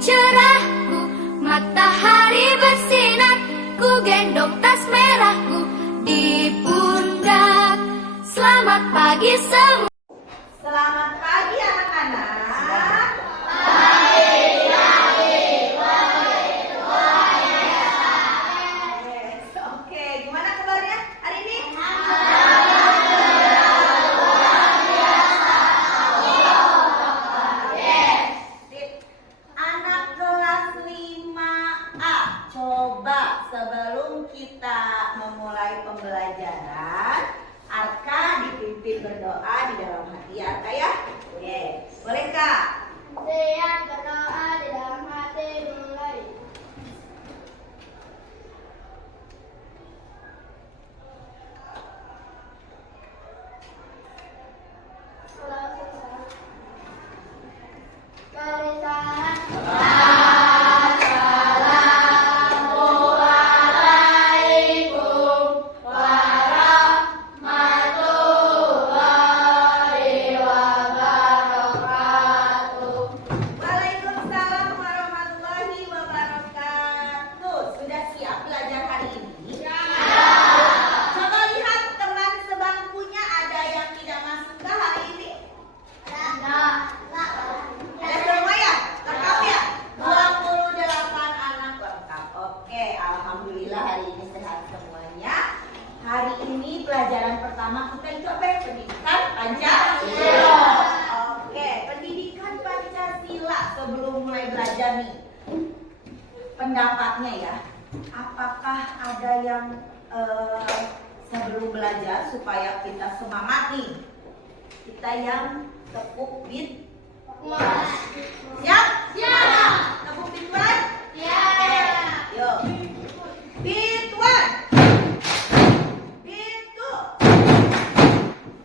cerahku, matahari bersinar, ku gendong tas merahku di pundak. Selamat pagi semua. Selamat pagi anak-anak. Oke, gimana kabarnya hari ini? Anak kelas 5A, coba sebelum kita memulai pembelajaran, Arka dipimpin berdoa di dalam hati Arka ya. Oke, boleh Kak? Siap berdoa di dalam hati mulai. Waalaikumsalam warahmatullahi wabarakatuh. Sudah siap belajar hari ini? Ya. Coba lihat teman sebangkunya, ada yang tidak masuk ke hari ini? Ada semua ya? Lengkap ya? 28 anak lengkap. Oke, alhamdulillah hari ini sehat semuanya. Hari ini pelajaran pertama kita itu apa ya? Pendidikan Pancasila. Oke, pendidikan Pancasila. Sebelum mulai belajar nih, pendapatnya ya, apakah ada yang sebelum belajar supaya kita semangat nih, kita yang tepuk beat? Siap? Siap. Tepuk beat one? Siap. Oke, yuk. Beat one, beat two,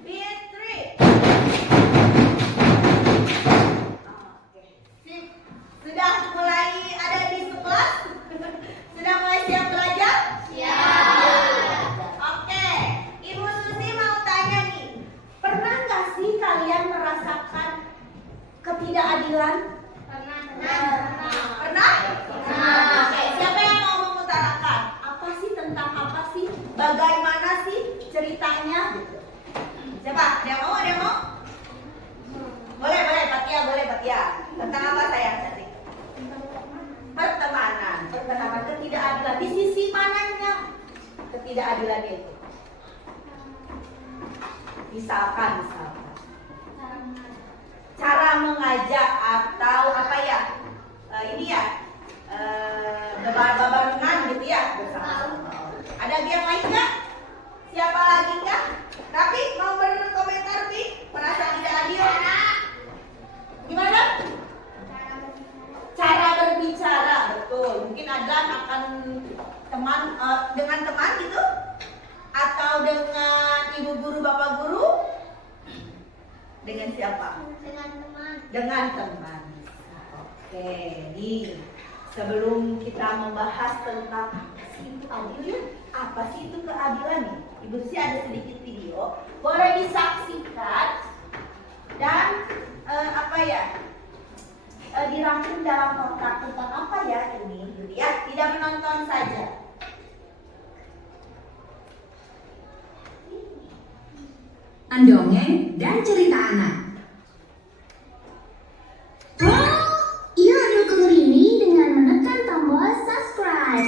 beat three. Oke. Sudah mulai ada di sekelas? Sudah mulai siap belajar? Oke, Ibu Susi mau tanya nih, pernah nggak sih kalian merasakan ketidakadilan? Pernah? Oke, siapa yang mau mengutarakan? Apa sih, tentang apa sih? Bagaimana sih ceritanya? Siapa? Ada yang mau? Ada yang mau? Boleh, Patia, boleh Patia. Tentang apa sayang cantik? Pertemanan, ketidakadilan. Di sisi mananya ketidakadilan itu? Misalkan cara mengajak atau apa ya? Ini ya, barengan gitu ya bersama. Ada yang lain nggak? Siapa lagi nggak? Tapi mau berkomentar Pi, merasa tidak adil? Gimana? Cara berbicara, betul. Mungkin Adlan akan dengan teman gitu, atau dengan ibu guru, bapak guru? Dengan siapa? Dengan teman. Oke, nih sebelum kita membahas tentang apa sih itu adil ya? Apa sih itu keadilan nih? Ibu sih ada sedikit video, boleh disaksikan dan dirangkum dalam kotak tentang apa ya ini? Gitu ya, tidak menonton saja. Dongeng dan cerita anak. Yuk dukung Rini dengan menekan tombol subscribe.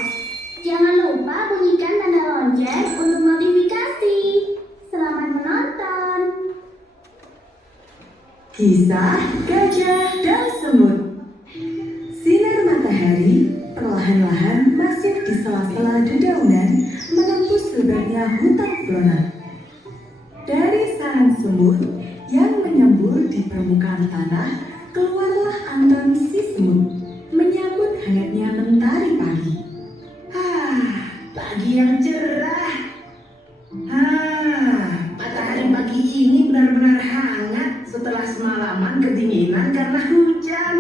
Jangan lupa bunyikan tanda lonceng untuk notifikasi. Selamat menonton. Kisah Gajah dan Semut. Sinar matahari perlahan-lahan masuk di sela-sela dedaunan menembus lebarnya hutan flora. Dari sarang semut yang menyembur di permukaan tanah, keluarlah Anton si semut menyambut hangatnya mentari pagi. Pagi yang cerah. Matahari pagi ini benar-benar hangat setelah semalaman kedinginan karena hujan.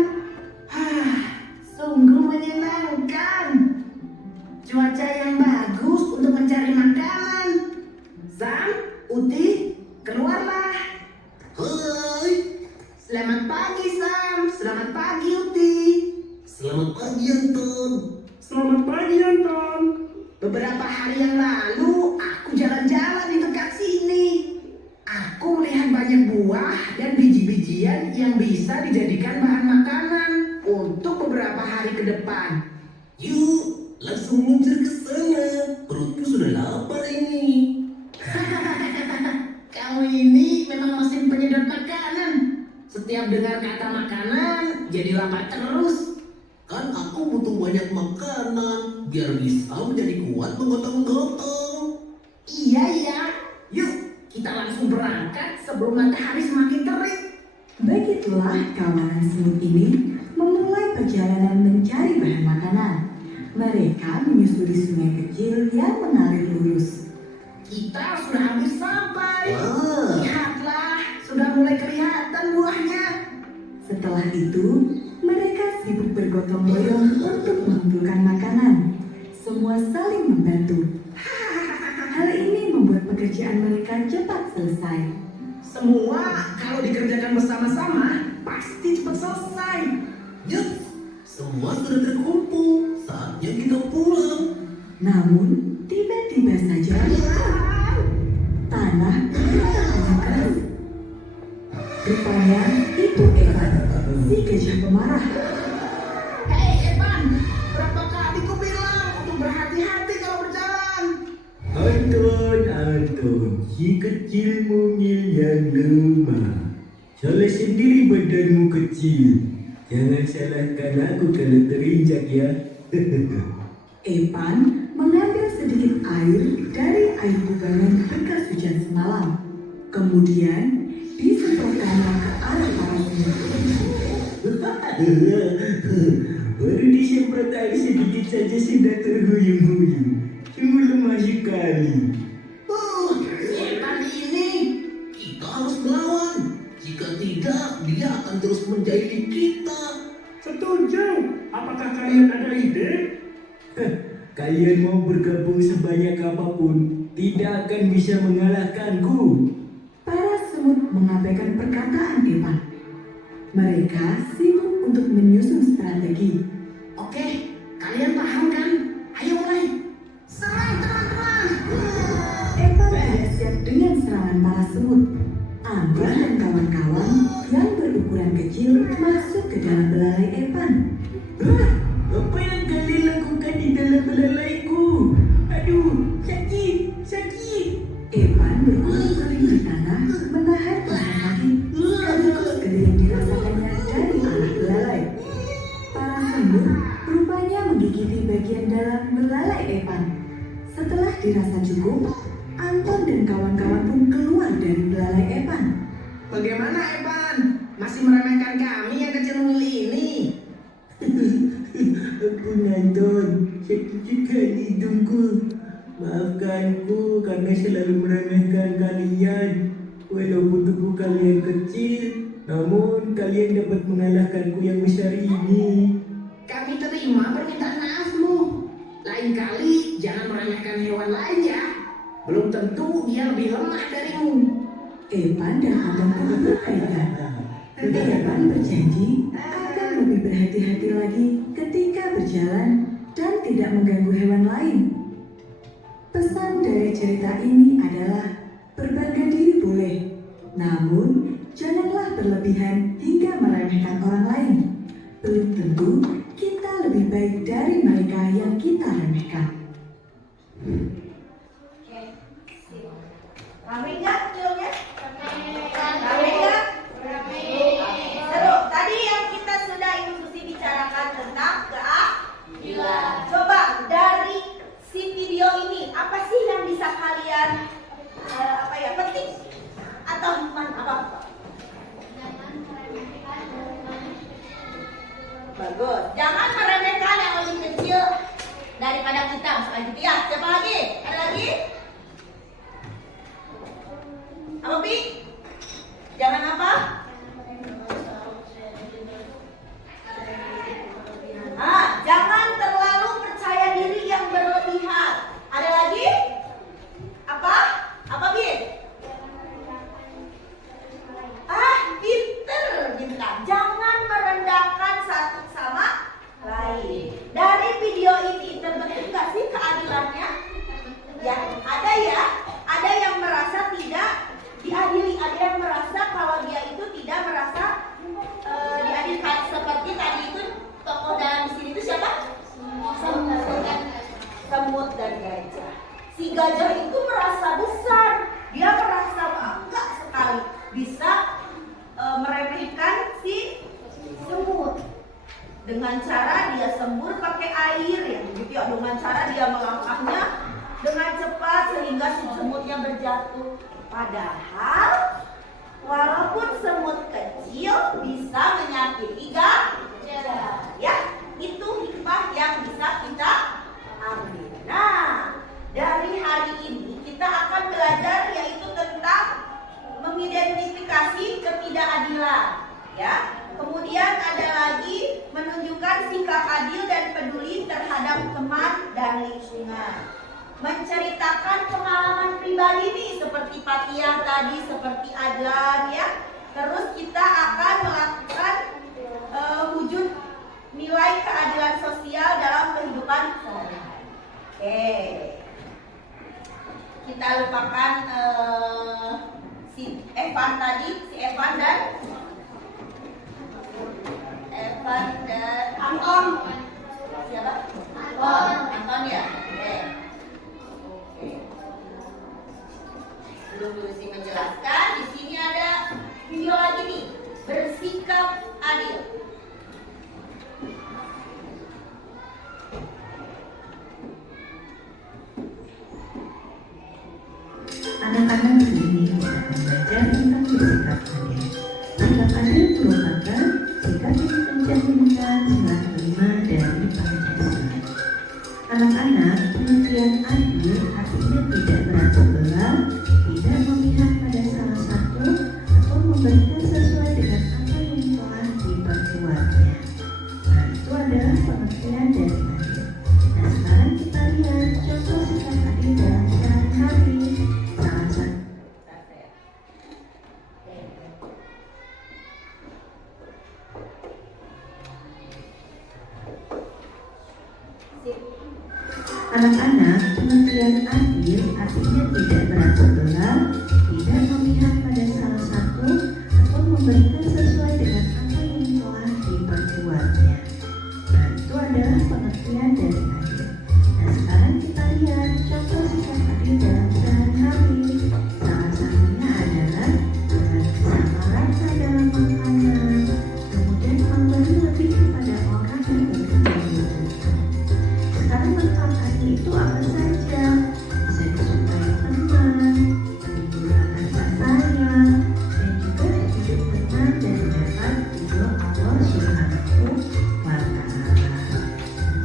Sungguh menyenangkan. Cuaca yang bagus untuk mencari makanan. Sam, Uti, keluarlah. Hai. Selamat pagi Sam, selamat pagi Uti. Selamat pagi Anton. Selamat pagi Anton. Beberapa hari yang lalu aku jalan-jalan di dekat sini. Aku melihat banyak buah dan biji-bijian yang bisa dijadikan bahan makanan untuk beberapa hari ke depan. Yuk, langsung meluncur ke sana. Perutku sudah lapar ini. Kamu ini memang mesin penyedot makanan. Setiap dengar kata makanan, jadi lapar terus. Kan aku butuh banyak makanan biar bisa menjadi kuat menggotong-gotong. Iya. Yuk, kita langsung berangkat sebelum matahari semakin terik. Begitulah kawanan semut ini memulai perjalanan mencari bahan makanan. Mereka menyusuri sungai kecil yang mengalir lurus. Kita sudah hampir sampai. Wah. Lihatlah, sudah mulai kelihatan buahnya. Setelah itu, mereka sibuk bergotong royong untuk mengumpulkan makanan. Semua saling membantu. Hal ini membuat pekerjaan mereka cepat selesai. Semua kalau dikerjakan bersama-sama pasti cepat selesai. Yup, semua sudah terkumpul. Saatnya kita pulang. Namun, tiba-tiba saja tanah bergerak keras. Rupanya itu Evan, si gajah pemarah. Hei Evan, berapa kali ku bilang untuk berhati-hati kalau berjalan. Anton, si kecil mungil yang lemah. Salah sendiri badanmu kecil. Jangan salahkan aku kalau terinjak ya. Evan mengambil sedikit air dari air kubangan bekas hujan semalam. Kemudian disemprotkannya ke arah para semut. Baru disemprot air sedikit saja sudah terhuyung-huyung. Sungguh lemah sekali. Si Evan ini. Kita harus melawan. Jika tidak, dia akan terus menjahili kita. Setuju. Apakah kalian ada ide? Kalian mau bergabung sebanyak apapun, tidak akan bisa mengalahkanku. Para semut mengabaikan perkataan Evan. Mereka sibuk untuk menyusun strategi. Oke, kalian paham kan? Ayo mulai. Serang teman-teman. Evan tidak siap dengan serangan para semut. Anton dan kawan-kawan yang berukuran kecil masuk ke dalam belalai Evan. Apa yang kalian lakukan di dalam belalaiku? Aduh, sakit. Evan berguling-guling di tanah menahan rasa sakit sekaligus geli yang dirasakannya dari anak belalai. Para semut rupanya menggigiti bagian dalam belalai Evan. Setelah dirasa cukup, Anton dan kawan-kawan pun keluar dari belalai Evan. Bagaimana Evan? Masih meremehkan kami yang kecil mungil ini? Ampun Anton, sakit sekali hidungku. Maafkanku karena selalu meremehkan kalian. Walaupun tubuh kalian kecil, namun kalian dapat mengalahkanku yang besar ini. Kami terima permintaan maafmu. Lain kali jangan meremehkan hewan lain ya. Belum tentu dia lebih lemah darimu. Evan dan Anton pun berkaitan. Evan berjanji akan lebih berhati-hati lagi ketika berjalan dan tidak mengganggu hewan lain. Pesan dari cerita ini adalah berbangga diri boleh, namun janganlah berlebihan hingga meremehkan orang lain. Belum tentu kita lebih baik dari mereka yang kita remehkan. Oke, sip. Rame nggak filmnya? Rame nggak? Seru. Tadi yang kita sudah diskusi bicarakan tentang keadilan. Coba dari si video ini, apa sih yang bisa kalian petik atau apa? Bagus. Jangan meremehkan yang lebih kecil daripada kita. Misalnya gitu ya. Siapa lagi? Ada lagi? Apa Pi? Jangan apa? Jangan terlalu percaya diri yang berlebihan. Ada lagi? Apa? Apa Pi? Pinter, Bintang. Jangan merendahkan satu sama lain. Dengan cara dia sembur pakai air ya begitu ya. Dengan cara dia melangkahnya dengan cepat sehingga si semutnya berjatuh. Padahal walaupun semut kecil bisa menyakiti gajah. Ya, itu hikmah yang bisa kita ambil. Nah, dari hari ini kita akan belajar yaitu tentang mengidentifikasi ketidakadilan. Ya, kemudian ada lagi menunjukkan sikap adil dan peduli terhadap teman dan lingkungan. Menceritakan pengalaman pribadi nih seperti Fathia tadi, seperti Adlan ya. Terus kita akan melakukan wujud nilai keadilan sosial dalam kehidupan sehari-hari. Oke. Kita lupakan si Evan tadi, si Evan dan Anton. Siapa? Anton ya. Oke. Belum Lucy menjelaskan, di sini ada video lagi nih, bersikap adil. Anak-anak ini akan belajar tentang bersikap adil. Sikap adil merupakan sikap yang mencerminkan sila kelima dari Pancasila. Anak-anak, pengertian adil artinya tidak berat sebelah, tidak memihak pada salah satu, atau memberikan sesuai dengan apa yang telah diperbuatnya. Nah, itu adalah pengertian dari adil. Nah, sekarang kita lihat contoh sikap adil dalam sehari-hari. Salah satu anak-anak, pengertian adil artinya tidak berat sebelah, tidak memihak pada salah satu, atau memberikan sesuai dengan apa yang telah diperbuatnya. Nah, itu adalah pengertian dari adil. Nah, sekarang kita lihat contoh sikap adil dalam sehari-hari. Salah satunya adalah dengan sama rasa dalam makanan, kemudian memberi lebih kepada orang yang membutuhkan. Sekarang manfaatnya itu apa saja? Bisa disukai teman, menimbulkan rasa sayang, dan juga hidup tenang dan dapat ridho Allah Subhanahu wa Ta'ala.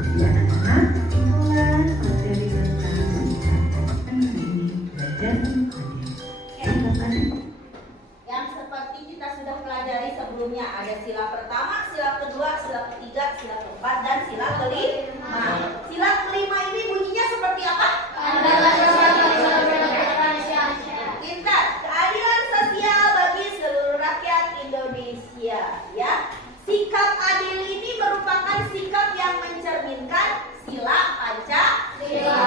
Jadi anak-anak, itulah materi tentang sikap adil ini, belajar adil. Sikap adil. Yang seperti kita sudah pelajari sebelumnya, ada sila pertama, sila kedua, sila ketiga, sila keempat, dan sila kelima. Sila kelima ini bunyinya seperti apa? Pintar. Keadilan sosial bagi seluruh rakyat Indonesia. Ya, sikap adil ini merupakan sikap yang mencerminkan sila Pancasila.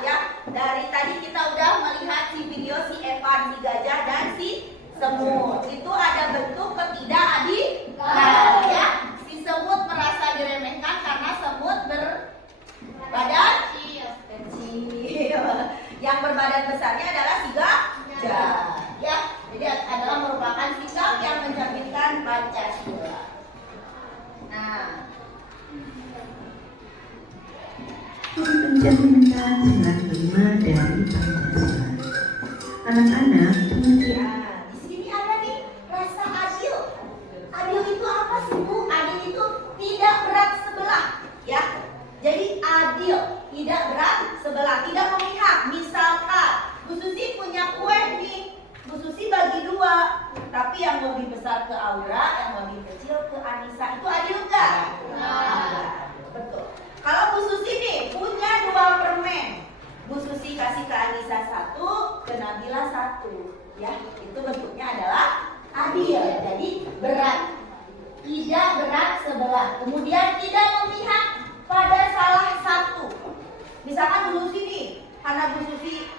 Ya, dari tadi kita udah melihat si video si Evan, si gajah, dan si semut. Itu ada bentuk ketidakadilan. Ya, si semut merasa diremehkan karena semut berbadan kecil. Yang berbadan besarnya adalah si gajah. Ya, jadi adalah merupakan sikap yang mencerminkan Pancasila. Nah, mencerminkan sila kelima dari Pancasila. Anak-anak, pengertian di sini ada nih rasa adil. Adil itu apa sih Bu? Adil itu tidak berat sebelah, ya. Jadi adil, tidak berat sebelah, tidak memihak. Misalkan Bu Susi punya kue nih, Bu Susi bagi dua, tapi yang lebih besar ke Aura, yang lebih kecil ke Anissa. Itu adil nggak? Nah, betul. Kalau Bu Susi nih punya 2 permen, Bu Susi kasih ke Anissa 1, ke Nabila 1, ya. Itu bentuknya adalah adil. Jadi berat, tidak berat sebelah. Kemudian tidak memihak pada salah satu. Misalkan Bu Susi nih, karena Bu Susi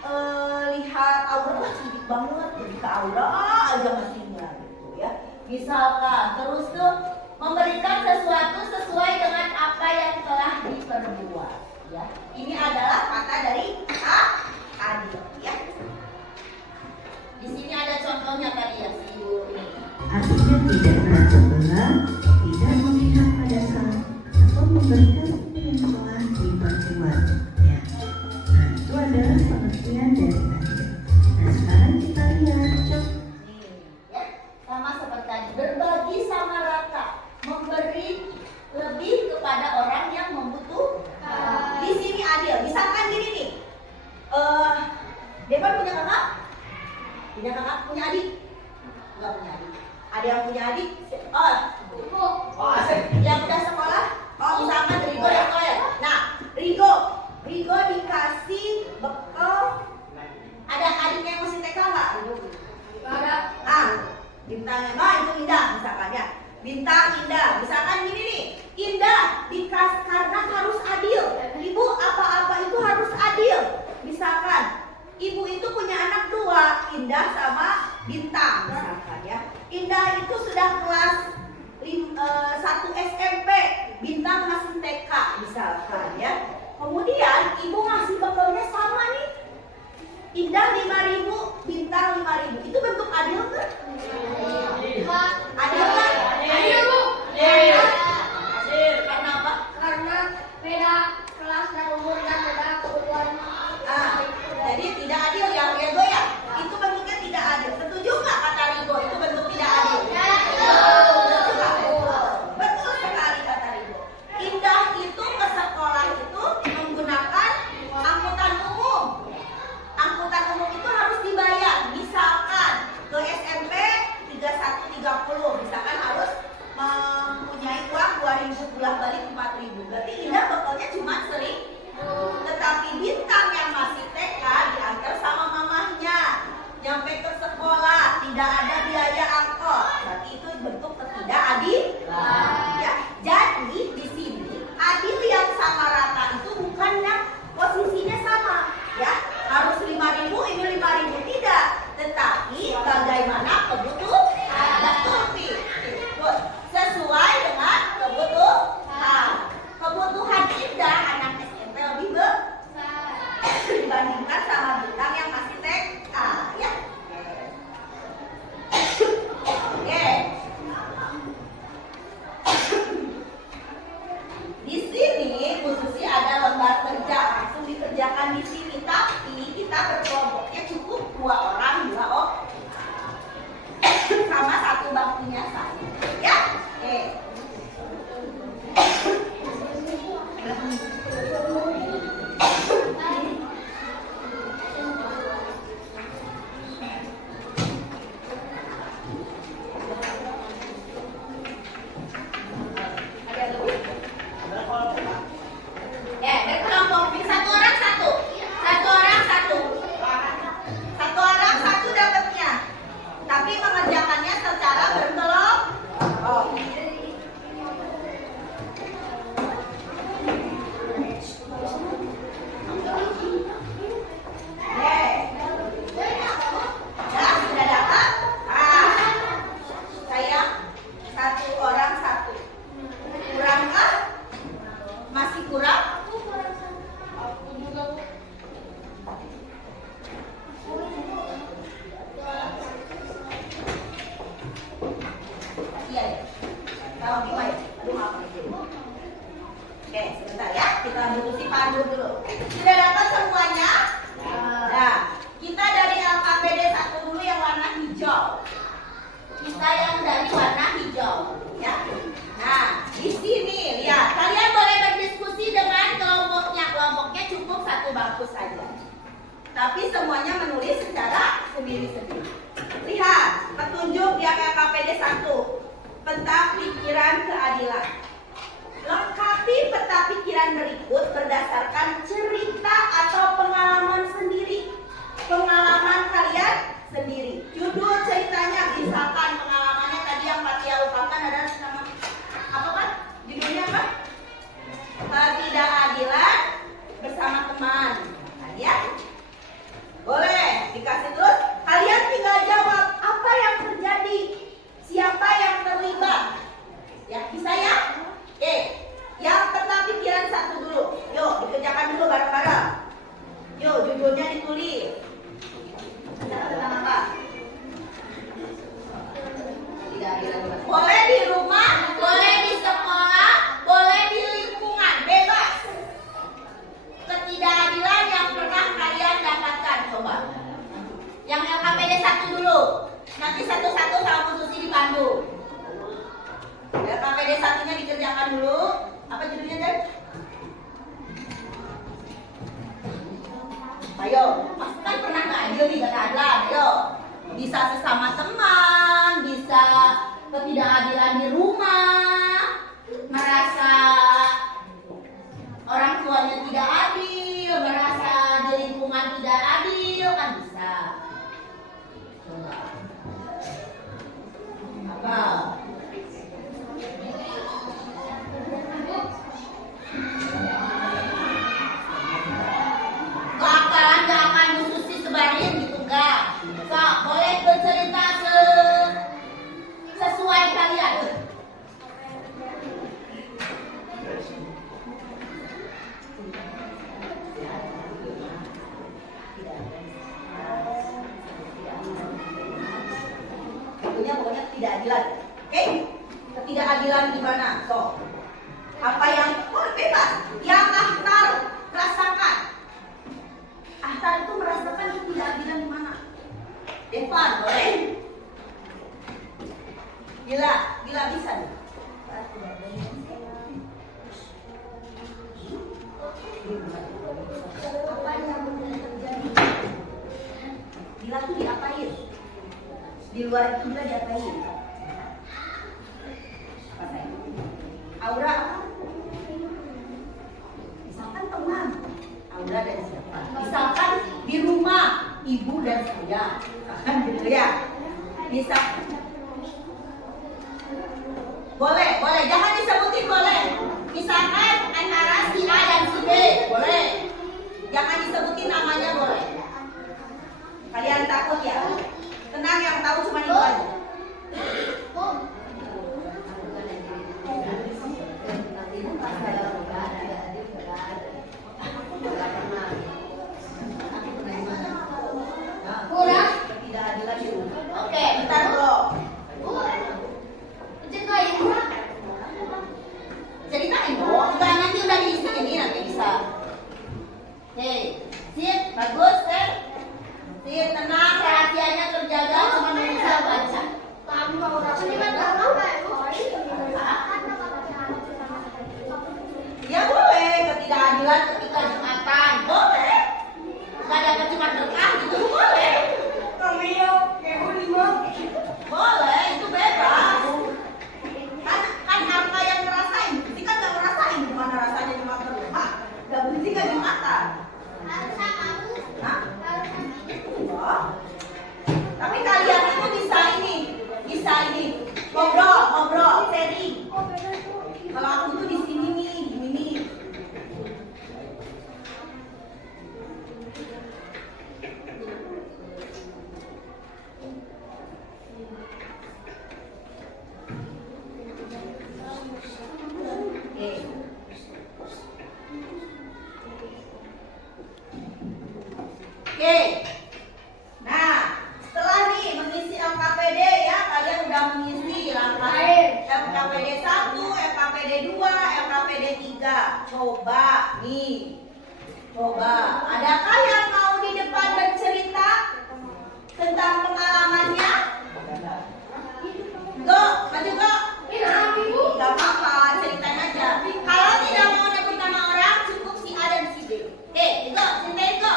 lihat Aura cantik banget, jadi ke Aura aja ngasihnya gitu ya. Misalkan terus tuh memberikan sesuatu sesuai dengan apa yang telah diperbuat. Ya, ini adalah kata dari adil. Ya. Di sini ada contohnya tadi ya si Ibu ini. artinya tidak berat sebelah, tidak memihak pada salah memberkati yang telah diperbuat. Ya. Nah, itu adalah pengertian dari adil. Nah, sekarang kita lihat. Ya, sama seperti tadi, berbagi sama rata, memberi lebih kepada orang yang membutuhkan. Di sini adil. Misalkan gini nih, Devan punya kakak? Punya kakak? Punya adik? Enggak punya adik. Ada yang punya adik? Yang udah sekolah? Misalkan Rigo yang sekolah ya? Nah, Rigo dikasih bekal. Ada adiknya yang masih TK nggak? Bintangnya, itu Indah misalkan ya. Bintang Indah, misalkan gini nih, Indah karena harus adil. Ibu apa-apa itu harus adil. Misalkan ibu itu punya anak 2, Indah sama Bintang misalkan ya. Indah itu sudah kelas 1 SMP, Bintang masih TK misalkan ya. Kemudian ibu ngasih bekalnya sama nih, Indah 5.000, Bintang 5.000. Itu bentuk adil kan? Adil kan? Adil, Bu. Karena apa? Karena beda kelas dan umur dan beda kebutuhan. Jadi tidak adil ya, Rigo ya? Itu bentuknya tidak adil. Setuju nggak kata Rigo? Itu bentuk tidak adil. Betul sekali kata Rigo. Indah itu ke sekolah itu menggunakan angkutan umum. Angkutan umum itu harus dibayar. Misalkan ke SMP 3130, misalkan harus mempunyai uang 2.000 pulang balik 4.000. Berarti Indah bekalnya cuma 1.000. Tetapi Bintang yang masih TK diantar sama mamahnya, nyampe ke sekolah tidak ada biaya angkot. Berarti itu bentuk ketidakadilan. Ya, jadi di sini adil yang sama rata itu bukan yang posisinya sama, ya harus 5.000 ini 5.000 tidak, tetapi bagaimana kebutuhan. Betul, Pi. Sesuai dengan kebutuhan. Kebutuhan Indah anak SMP lebih besar dibandingkan sama Bintang yang masih TK ya. Oke. Di sini khususnya ada lembar kerja langsung dikerjakan di sini, tapi kita berkelompoknya cukup 2 orang 2 orang sama 1 bangkunya saja ya. Oke. Berkelompok, 1 orang 1. 1 orang 1. 1 orang 1 dapatnya. Tapi mengerjakannya secara berkelompok. Sudah dapat? Saya 1 orang 1. Kurangkah? Masih kurang? Iya ya. Kalau gimana? Aduh maaf. Oke, sebentar ya. Kita butuh si Pandu dulu. Sudah dapat semuanya? Nah, kita dari LKPD 1 dulu yang warna hijau. Kita yang dari warna hijau, ya. Nah, di sini lihat. Kalian boleh berdiskusi dengan kelompoknya. Kelompoknya cukup 1 bangku saja. Tapi semuanya menulis secara sendiri-sendiri. Lihat, petunjuk yang LKPD 1. Peta pikiran keadilan. Lengkapi peta pikiran berikut berdasarkan cerita atau pengalaman sendiri. Pengalaman kalian sendiri. Judul ceritanya misalkan pengalamannya tadi yang Fatia ungkapkan adalah nama apa kan? Judulnya apa? Ketidakadilan bersama teman. Nah, ya. Boleh dikasih terus. Kalian tinggal jawab apa yang terjadi. Siapa yang terlibat? Ya, bisa ya? Oke. Yang peta pikiran 1 dulu. Yuk, dikerjakan dulu bareng-bareng. Yuk, judulnya ditulis. Tentang apa? Boleh di rumah, boleh di sekolah, boleh di lingkungan. dulu. Nanti satu-satu sama Bu Susi dipandu. LKPD 1-nya dikerjakan dulu. Apa judulnya, Dan? Ayo, pasti kan pernah nggak adil nih, kata Adlan. Ayo, bisa sesama teman, bisa ketidakadilan di rumah, merasa orang tuanya tidak adil, merasa di lingkungan tidak adil, kan bisa. Coba. Apa? Gak akan Bu Susi sebarin gitu, enggak. Kak, boleh bercerita sesuai kalian. Pokoknya ketidakadilan. Oke? Ketidakadilan gimana? So, apa yang bebas? Yang Ahtar rasakan. Ahtar itu merasakan ketidakadilan di mana? Evan, boleh? Gila bisa nih. Apa yang terjadi? Gila tuh diapain? Di luar itu Gila diapain? Apa saya? Aura apa? Misalkan teman. Aura dan siapa? Misalkan di rumah ibu dan saya. Kan gitu ya. Bisa. Boleh, jangan disebutin boleh. Misalkan antara si A dan si B, boleh. Jangan disebutin namanya boleh. Kalian takut ya? Tenang, yang tahu cuma itu aja. Kurang? Ketidakadilan itu. Oke, bentar bro. Ceritain bro. Enggak, nanti udah diisi ini nanti bisa. Oke, sip, bagus, sip. Sip, tenang, rahasianya terjaga, cuma bisa baca. Ya boleh, ketidakadilan ketika Jumatan, boleh. Nggak dapat cuma berkah gitu, boleh. Boleh, itu bebas. Kan harta yang ngerasain, berarti kan nggak ngerasain gimana rasanya cuma berkah. Nggak berarti nggak Jumatan. Hah? Enggak. Tapi kalian itu bisa ini, ngobrol, sharing. Kalau aku tuh di sini nih, gini nih. Oke. Nah, setelah nih mengisi LKPD ya, kalian udah mengisi LKPD 1, LKPD 2, LKPD 3. Coba nih. Adakah yang mau di depan bercerita tentang pengalamannya? Go, maju go. Gak apa-apa, ceritain aja. Kalau tidak mau nyebut nama orang, cukup si A dan si B. Oke, go, ceritain go.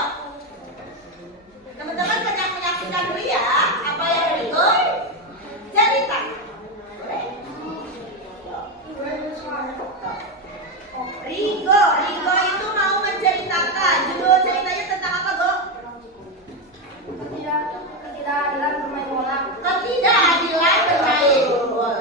Teman-teman banyak menyaksikan dulu ya. Apa yang berikut? Cerita. Boleh? Rigo itu mau menceritakan. Judul ceritanya tentang apa, Go? Ketidakadilan bermain bola. Ketidakadilan bermain bola.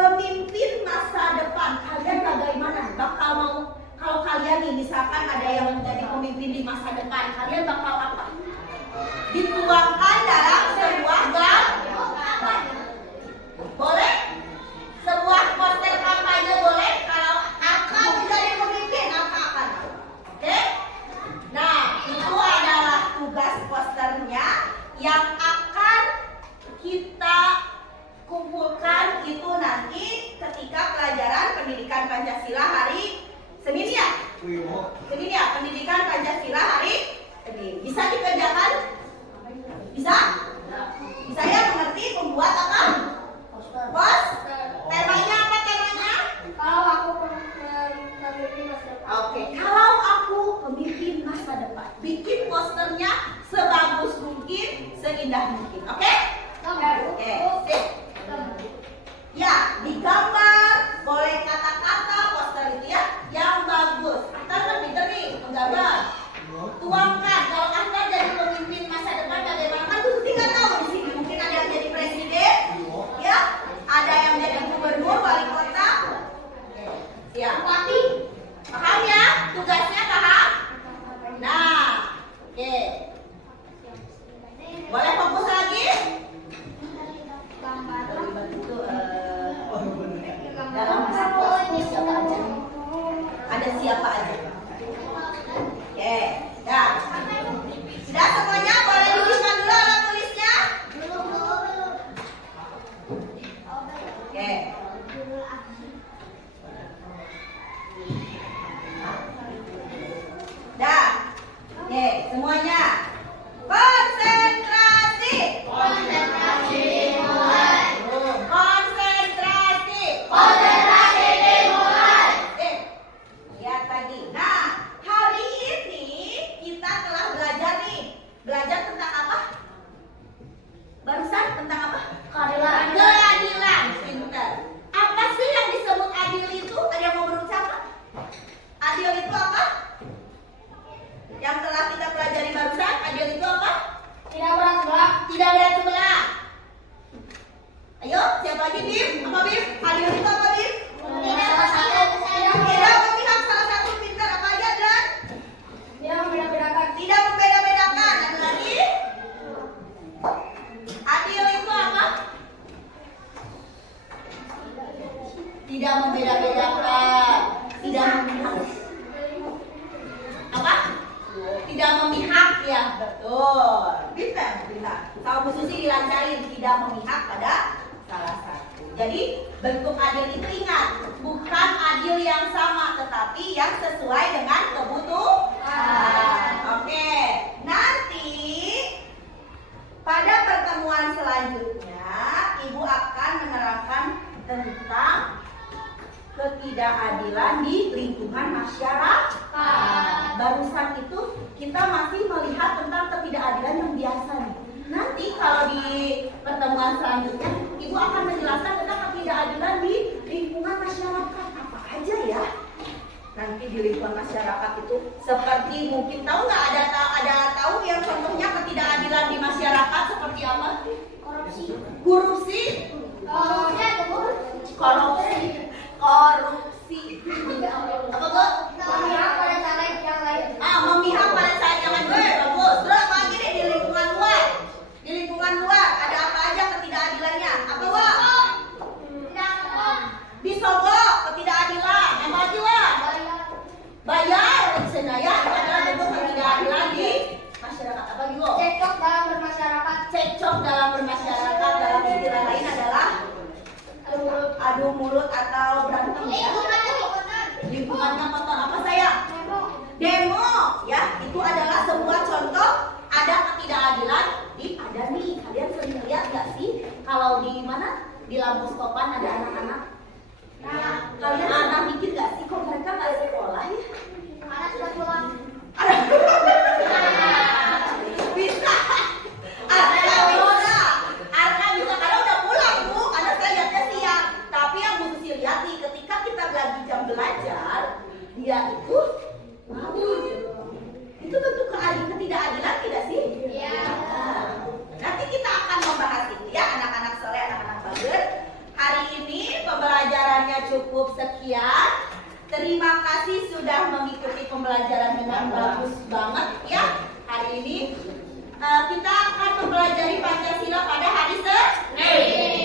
pemimpin masa depan. Kalian bagaimana? Bakal mau, kalau kalian nih misalkan ada yang menjadi pemimpin di masa depan, kalian bakal apa? Dituangkan dalam sebuah gambar. Boleh? Sebuah poster kampanye boleh? Kalau akan menjadi pemimpin, apa akan? Oke? Nah, itu adalah tugas posternya yang akan kita kumpulkan itu nanti ketika pelajaran pendidikan Pancasila hari Senin ya? Senin ya, pendidikan Pancasila hari Senin. Bisa dikerjakan? Bisa? Bisa ya, mengerti membuat apa? Poster. Temanya apa temanya? Kalau aku pemimpin masa depan. Oke, kalau aku pemimpin masa depan, bikin posternya sebagus mungkin, seindah mungkin. Oke? Oke, sip. Ya, digambar, boleh kata-kata poster itu ya, yang bagus. Antar kan pinter nih, menggambar. Tuangkan, kalau Antar jadi pemimpin masa depan bagaimana? Kan tuh nggak tahu di sini. Mungkin ada yang jadi presiden, ya, ada yang jadi gubernur, wali kota. Ya, paham ya? Tugasnya paham? Nah, oke. Boleh fokus lagi? Dalam masa fokus siapa aja? Ada siapa aja? Oke, dah. Sudah semuanya? Boleh disimpan dulu alat tulisnya? Oke. Dah. Oke, semuanya. Konsentrasi. Konsentrasi dimulai. Konsentrasi. Konsentrasi dimulai. Lihat tadi. Nah, hari ini kita telah belajar nih. Belajar tentang apa? Barusan tentang apa? Keadilan. Keadilan. Pintar. Apa sih yang disebut adil itu? Ada yang mau berucap? Adil itu apa? Yang telah kita pelajari barusan, adil itu apa? Tidak berat sebelah. Tidak berat sebelah. Ayo, siapa lagi Bim? Apa Bim? Adil itu apa Bim? Tidak memihak salah satu. Pintar. Apa aja Dan? Tidak membeda-bedakan. Tidak membeda-bedakan. Ada lagi? Adil itu apa? Tidak membeda-bedakan. Tidak memihak. Apa? Tidak memihak ya, betul. Pintar, pintar. Kalau Bu Susi dilancarin, tidak memihak pada salah satu. Jadi bentuk adil itu ingat, bukan adil yang sama, tetapi yang sesuai dengan kebutuhan. Oke, nanti pada pertemuan selanjutnya, Ibu akan menerangkan tentang ketidakadilan di lingkungan masyarakat. Barusan itu kita masih melihat tentang ketidakadilan yang biasa nih. Nanti kalau di pertemuan selanjutnya, Ibu akan menjelaskan tentang ketidakadilan di lingkungan masyarakat. Apa aja ya? Nanti di lingkungan masyarakat itu seperti mungkin tahu nggak ada tahu yang contohnya ketidakadilan di masyarakat seperti apa? Korupsi. Korupsi. Korupsi. Apa tuh? Memihak pada caleg yang lain. Memihak pada caleg yang lain. Bagus. Terus apa lagi nih di lingkungan luar? Di lingkungan luar ada apa aja ketidakadilannya? Apa Wak? Disogok, ketidakadilan. Yang lagi Wak? Bayar. Senaya itu adalah bentuk ketidakadilan di masyarakat. Apa gitu? Cekcok dalam bermasyarakat. Cekcok dalam bermasyarakat, dalam istilah lain adalah adu mulut atau berantem ya. Lingkungannya kotor. Apa saya? Demo ya, itu adalah sebuah contoh ada ketidakadilan ada nih. Kalian sering lihat nggak sih kalau di mana di lampu stopan ada anak-anak? Nah, kalian pernah mikir nggak sih kok mereka nggak sekolah ya? Anak sudah pulang. Bisa. Arka bisa karena udah pulang Bu. Karena saya lihatnya siang. Tapi yang Bu Susi lihat nih, ketika kita lagi jam belajar, dia itu ngabur. Itu bentuk ketidakadilan tidak sih? Iya. Nanti kita akan membahas itu ya, anak-anak soleh, anak-anak bagus. Hari ini pembelajaran pembelajarannya cukup sekian. Terima kasih sudah mengikuti pembelajaran dengan bagus banget ya. Hari ini kita akan mempelajari Pancasila pada hari Senin.